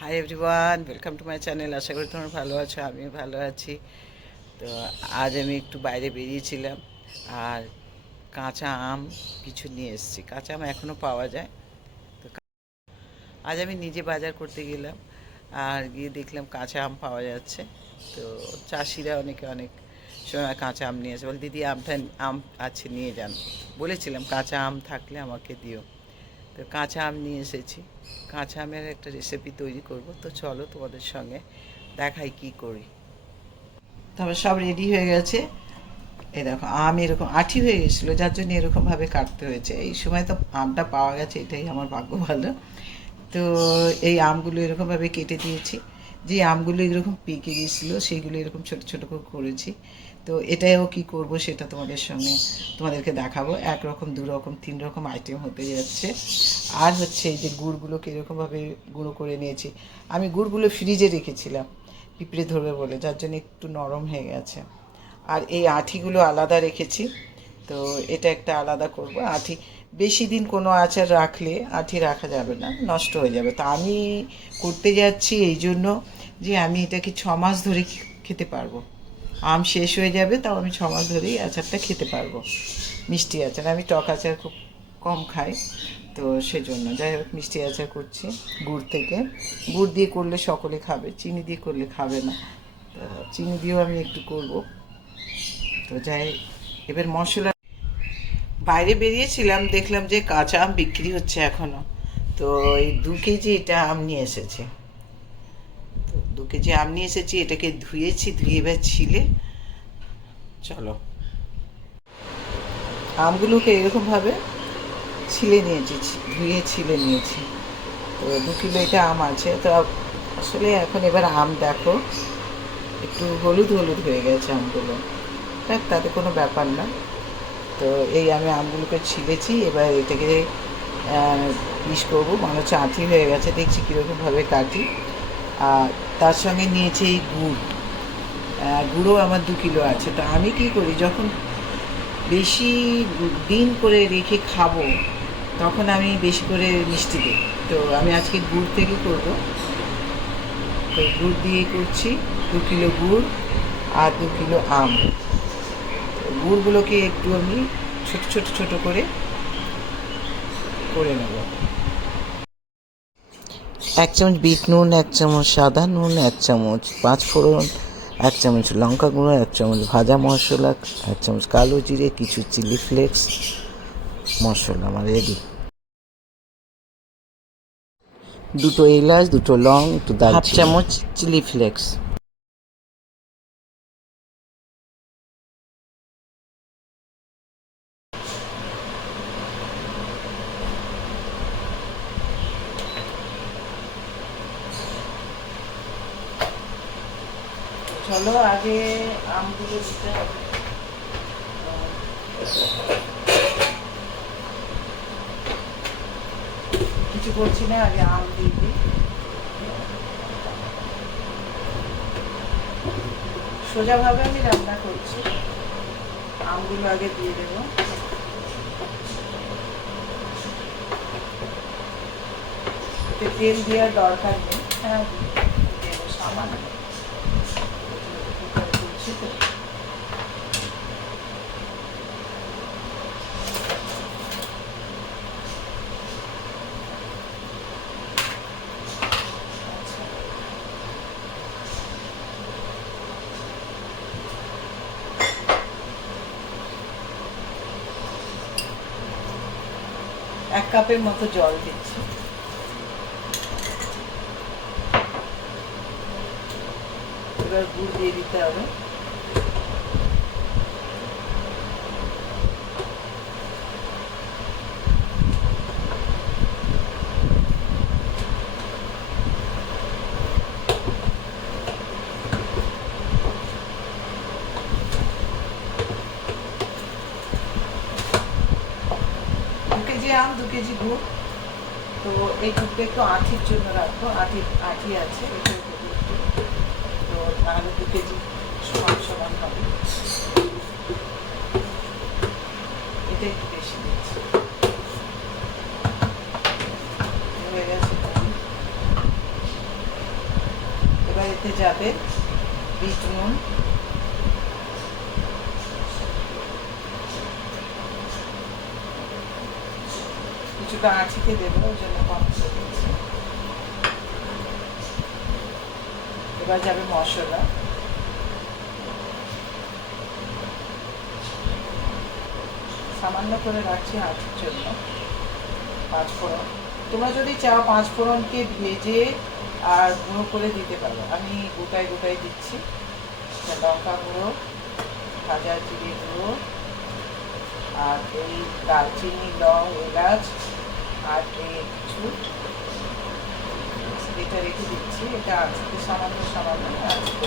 High everyone, welcome to my channel. আশা করি তোমরা ভালো আছো, আমিও ভালো আছি। তো আজ আমি একটু বাইরে বেরিয়েছিলাম আর কাঁচা আম কিছু নিয়ে এসেছি। কাঁচা আম এখনও পাওয়া যায়। তো আজ আমি নিজে বাজার করতে গেলাম আর গিয়ে দেখলাম কাঁচা আম পাওয়া যাচ্ছে। তো চাষিরা অনেকে অনেক সময় কাঁচা আম নিয়ে এসে বলে, দিদি আম আছে নিয়ে যান। বলেছিলাম কাঁচা আম থাকলে আমাকে দিও। তো কাঁচা আম নিয়ে এসেছি। কাঁচা আমের একটা রেসিপি তৈরি করব, তো চলো তোমাদের সঙ্গে দেখাই কি করি। তারপর সব রেডি হয়ে গেছে। এই দেখো আম এরকম আঠি হয়ে গেছিলো, যার জন্য এরকমভাবে কাটতে হয়েছে। এই সময় তো আমটা পাওয়া গেছে, এটাই আমার ভাগ্য ভালো। তো এই আমগুলো এরকমভাবে কেটে দিয়েছি। যে আমগুলো এরকম পেকে গেছিলো সেইগুলো এরকম ছোট ছোট করে করেছি। তো এটাও কি করব সেটা তোমাদেরকে দেখাবো। একরকম, দু রকম, তিন রকম আইটেম হতে যাচ্ছে। আর হচ্ছে এই যে গুড়গুলোকে এরকমভাবে গুঁড়ো করে নিয়েছি। আমি গুড়গুলো ফ্রিজে রেখেছিলাম পিঁপড়ে ধরবে বলে, যার জন্য একটু নরম হয়ে গেছে। আর এই আঁঠিগুলো আলাদা রেখেছি। তো এটা একটা আলাদা করব। আঁঠি বেশি দিন কোনো আচার রাখলে আঁঠি রাখা যাবে না, নষ্ট হয়ে যাবে। তো আমি করতে যাচ্ছি এই জন্য যে আমি এটাকে 6 মাস ধরে খেতে পারবো। আম শেষ হয়ে যাবে, তাও আমি 6 মাস ধরেই আচারটা খেতে পারবো। মিষ্টি আচার, আমি টক আচার খুব কম খাই। তো সেজন্য যাই হোক মিষ্টি আচার করছি গুড় থেকে। গুড় দিয়ে করলে সকলে খাবে, চিনি দিয়ে করলে খাবে না। চিনি দিয়েও আমি একটু করব। তো যাই, এবার মশলা। বাইরে বেরিয়েছিলাম, দেখলাম যে কাঁচা আম বিক্রি হচ্ছে এখনো। তো এই 2 কেজি এটা আম নিয়ে এসেছে। তো 2 কেজি আম নিয়ে এসেছি, এটাকে ধুয়েছি, ধুয়ে এবার ছিলে। চলো, আমগুলোকে এরকমভাবে ছিলে নিয়েছি, ধুয়ে ছিলে নিয়েছি। তো 2 কিলো এটা আম আছে। তো আসলে এখন এবার আম দেখো একটু হলুদ হলুদ হয়ে গেছে আমগুলো। দেখ, তাতে কোনো ব্যাপার না। তো এই আমি আমগুলোকে ছিলেছি, এবার এটাকে পিস করবো। মনে হচ্ছে আঁঠি হয়ে গেছে, দেখছি কীরকমভাবে কাটি। আর তার সঙ্গে নিয়েছি এই গুড়। গুঁড়ো আমার 2 কিলো আছে। তো আমি কি করি, যখন বেশি দিন করে রেখে খাবো তখন আমি বেশি করে মিষ্টি দিই। তো আমি আজকে গুড় থেকে করব। তো গুড় দিয়ে করছি। 2 কিলো গুড় আর 2 কিলো আম। গুড়গুলোকে একটু আমি ছোট ছোট ছোট করে করে নেব। 1 চামচ বিট নুন, 1 চামচ সাদা নুন, 1 চামচ 5 ফোড়ন, 1 চামচ লঙ্কা গুঁড়ো, 1 চামচ ভাজা মশলা, 1 চামচ কালো জিরে, কিছু চিলি ফ্লেক্স। মশলা আমার রেডি। 2 এলাচ, 2 লং, একটু দারচিনি, 1/2 চামচ চিলি ফ্লেক্স। চলো আগে আমগুলো দিতে হবে। কিছু করছি না, আগে আম দিয়ে দিই। সোজাভাবে আমি রান্না করছি। আমগুলো আগে দিয়ে দেবো। তেল দেওয়ার দরকার নেই। হ্যাঁ, দেবো সামান্য। এক কাপের মতো জল দিচ্ছি। এবার গুড় দিয়ে দিতে হবে। আম 2 কেজি গুড়। তো এই গুড়টা একটু আঁঠির জন্য রাখবো, আঁঠি আছে তো তাহলে 2 কেজি সমান সমান হবে। এটা একটু বেশি দিচ্ছি। হয়ে গেছে। এতে যাবে বিট নুন, কিছুটা আঁচিতে দেবো, ওই জন্য কম করে দিচ্ছি। এবার যাবে মশলা, সামান্য করে রাখছি আঁচের জন্য। পাঁচফোড়ন, তোমরা যদি চাও পাঁচফোড়নকে ভেজে আর গুঁড়ো করে দিতে পারো, আমি গোটায় গোটায় দিচ্ছি। লঙ্কা গুঁড়ো, ভাজা জিরে গুঁড়ো, আর এই দারচিনি, লং, এলাচ, আর এই কিছু এটা রেখে দিচ্ছি। এটা আজকে সামান্য সামান্য আজকে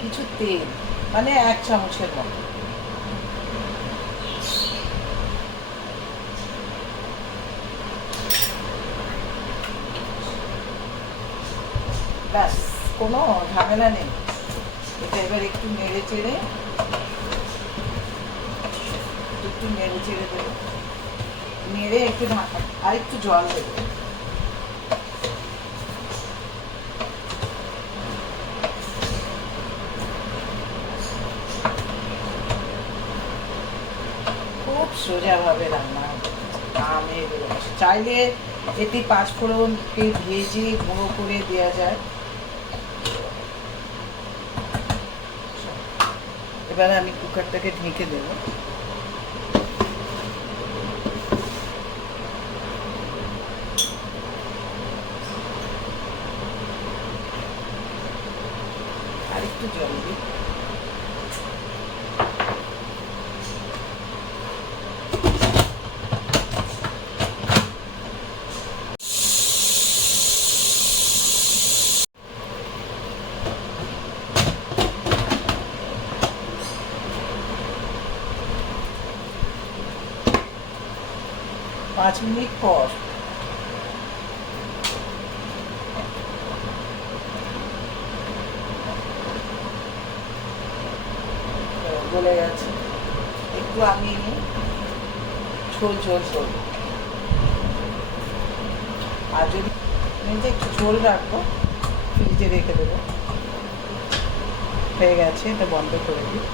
কিছু তেল, মানে 1 চামচের মতো। ব্যাস, কোনো ঝামেলা নেই। এটা এবার একটু নেড়ে চেড়ে দেবো, নেড়ে একটু ঢাকা, আর একটু জল দেবো। খুব সোজাভাবে রান্না আমের রস। চাইলে এতে পাঁচফোড়নকে ভেজে গুঁড়ো করে দেওয়া যায়। এবারে আমি কুকারটাকে ঢেকে দেবো। আর একটু জল দিই। পাঁচ মিনিট পর গলে গেছে। একটু আমি ঝোল ঝোল করবো, আর যদি একটু ঝোল রাখবো ফ্রিজে রেখে দেবো। হয়ে গেছে, এটা বন্ধ করে দিই।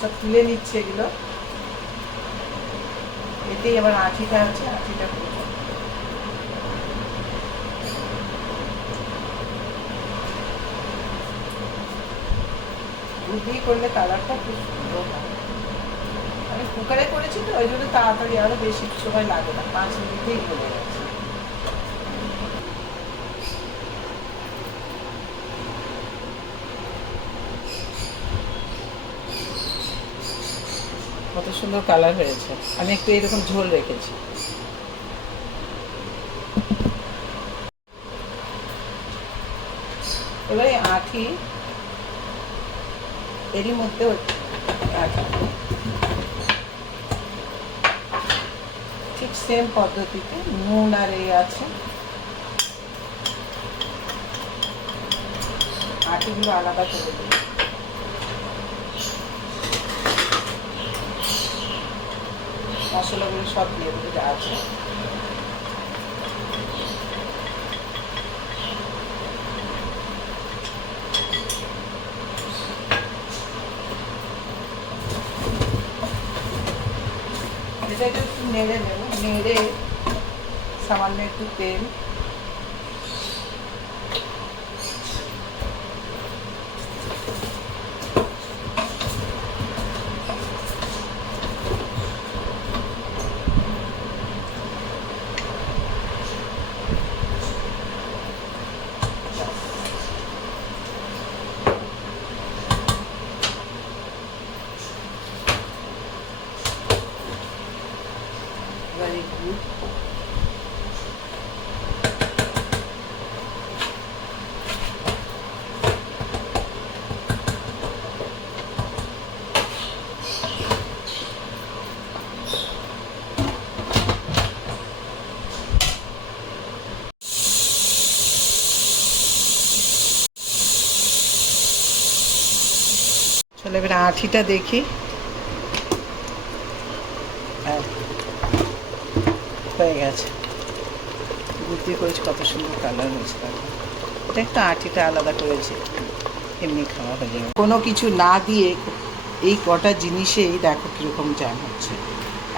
সব তুলে নিচ্ছে এগুলো। এতেই আবার আঁঠিটা আছে, আঁঠিটা করবো। দুধ দিয়ে করলে কালারটা খুব সুন্দর হয়। আমি কুকারে করেছি তো, ওই জন্য তাড়াতাড়ি, আরো বেশি সময় লাগে না, 5 মিনিটেই গলে গেছে। কত সুন্দর কালার হয়েছে। আমি একটু এরকম ঝোল রেখেছি। এবারে আঁঠি এরই মধ্যে ঠিক সেম পদ্ধতিতে নুন আর এই আছে, আঁটিগুলো আলাদা করে দিই। মশলাগুলো সব দিয়ে দেবো যা আছে। এটাকে একটু নেড়ে নেব, নেড়ে সামান্য একটু তেল, চলো এবার আঁঠিটা দেখি। হ্যাঁ, হয়ে গেছে। দুধ দিয়ে করেছি, কত সুন্দর কালার হয়েছে দেখো। এটা একটু আঁঠিটা আলাদা করেছি, এমনি খাওয়া হয়ে যাবে। কোনো কিছু না দিয়ে এই কটা জিনিসেই দেখো কীরকম জ্যাম হচ্ছে।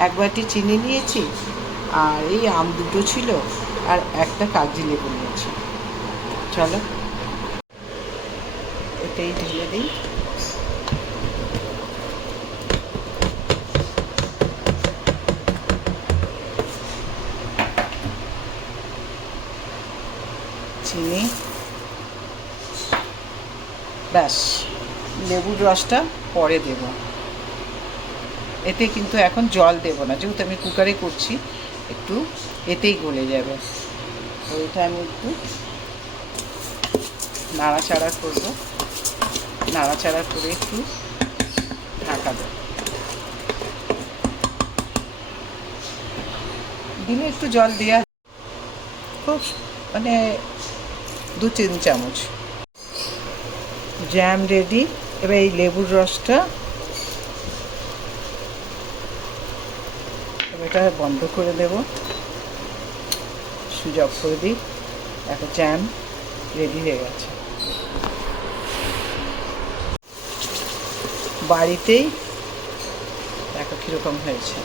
এক বাটি চিনি নিয়েছি, আর এই আম দুটো ছিল, আর একটা কাগজি লেবু নিয়েছি। চলো এটাই ঢেলে দিই। চিনি, ব্যাস। লেবুর রসটা পরে দেব। এতে কিন্তু এখন জল দেব না, যেহেতু আমি কুকারে করছি, একটু এতেই গলে যাবে। তো এটা আমি একটু নাড়াচাড়া করব, নাড়াচাড়া করে একটু ঢাকা দেব। দিলে একটু জল দেওয়া, খুব মানে 2-3 চামচ। Jam ready. এবার এই লেবুর রসটা এটা বন্ধ করে দেব, সুইচ অফ করে দিই। এখন জ্যাম রেডি হয়ে গেছে। বাড়িতেই দেখো কীরকম হয়েছে,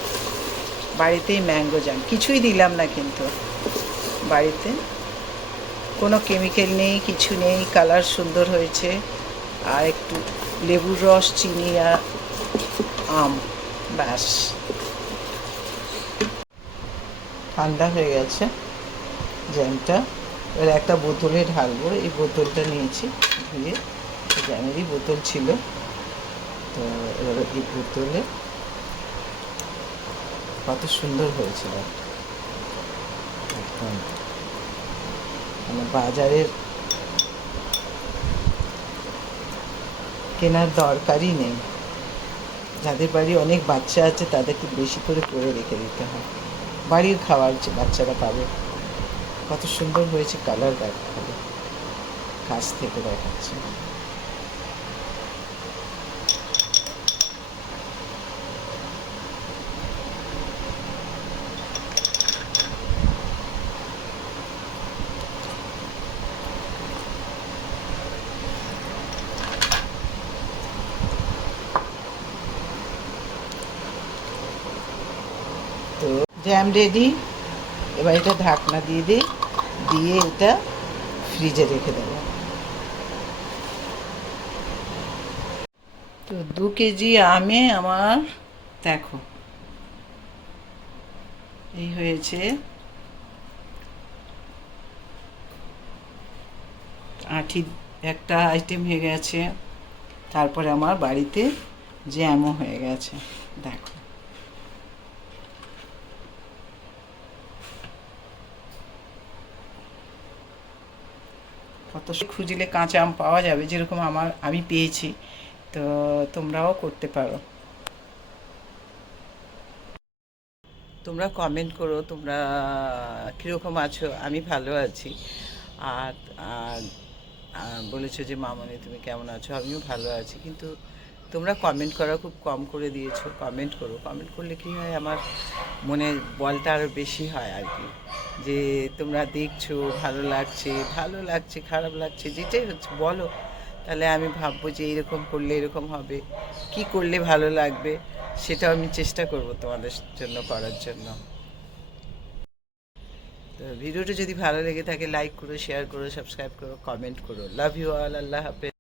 বাড়িতেই ম্যাঙ্গো জ্যাম, কিছুই দিলাম না কিন্তু, বাড়িতে কোনো কেমিক্যাল নেই, কিছু নেই, কালার সুন্দর হয়েছে। আর একটু লেবুর রস, চিনি আর আম, ব্যাস। ঠান্ডা হয়ে গেছে জ্যামটা। এবার একটা বোতলে ঢালবো। এই বোতলটা নিয়েছি ধুয়ে, জ্যামেরই বোতল ছিল। তো এবার এই বোতলে কত সুন্দর হয়েছিল, একদম মানে বাজারের কেনার দরকারই নেই। যাদের বাড়ি অনেক বাচ্চা আছে তাদেরকে বেশি করে রেখে দিতে হয়, বাড়ির খাবার বাচ্চারা পাবে। কত সুন্দর হয়েছে কালার, দেখাবে কাছ থেকে দেখাচ্ছে। তো জ্যাম রেডি। এবার এটা ঢাকনা দিয়ে দিই, দিয়ে এটা ফ্রিজে রেখে দেবো। তো 2 কেজি আমে আমার দেখো এই হয়েছে। আঁঠি একটা আইটেম হয়ে গেছে, তারপরে আমার বাড়িতে জ্যামও হয়ে গেছে দেখো। কত খুঁজলে কাঁচা আম পাওয়া যাবে, যেরকম আমি পেয়েছি। তো তোমরাও করতে পারো। তোমরা কমেন্ট করো তোমরা কীরকম আছো। আমি ভালো আছি। আর বলেছো যে মামনি তুমি কেমন আছো, আমিও ভালো আছি। কিন্তু তোমরা কমেন্ট করা খুব কম করে দিয়েছো। কমেন্ট করো, কমেন্ট করলে কী হয়, আমার মনে বলটা আরও বেশি হয় আর কি, যে তোমরা দেখছো, ভালো লাগছে, ভালো লাগছে, খারাপ লাগছে, যেটাই হচ্ছে বলো। তাহলে আমি ভাববো যে এরকম করলে এরকম হবে, কি করলে ভালো লাগবে, সেটাও আমি চেষ্টা করব তোমাদের জন্য করার জন্য। তো ভিডিওটা যদি ভালো লেগে থাকে লাইক করো, শেয়ার করো, সাবস্ক্রাইব করো, কমেন্ট করো। Love you all. আল্লাহ হাফেজ।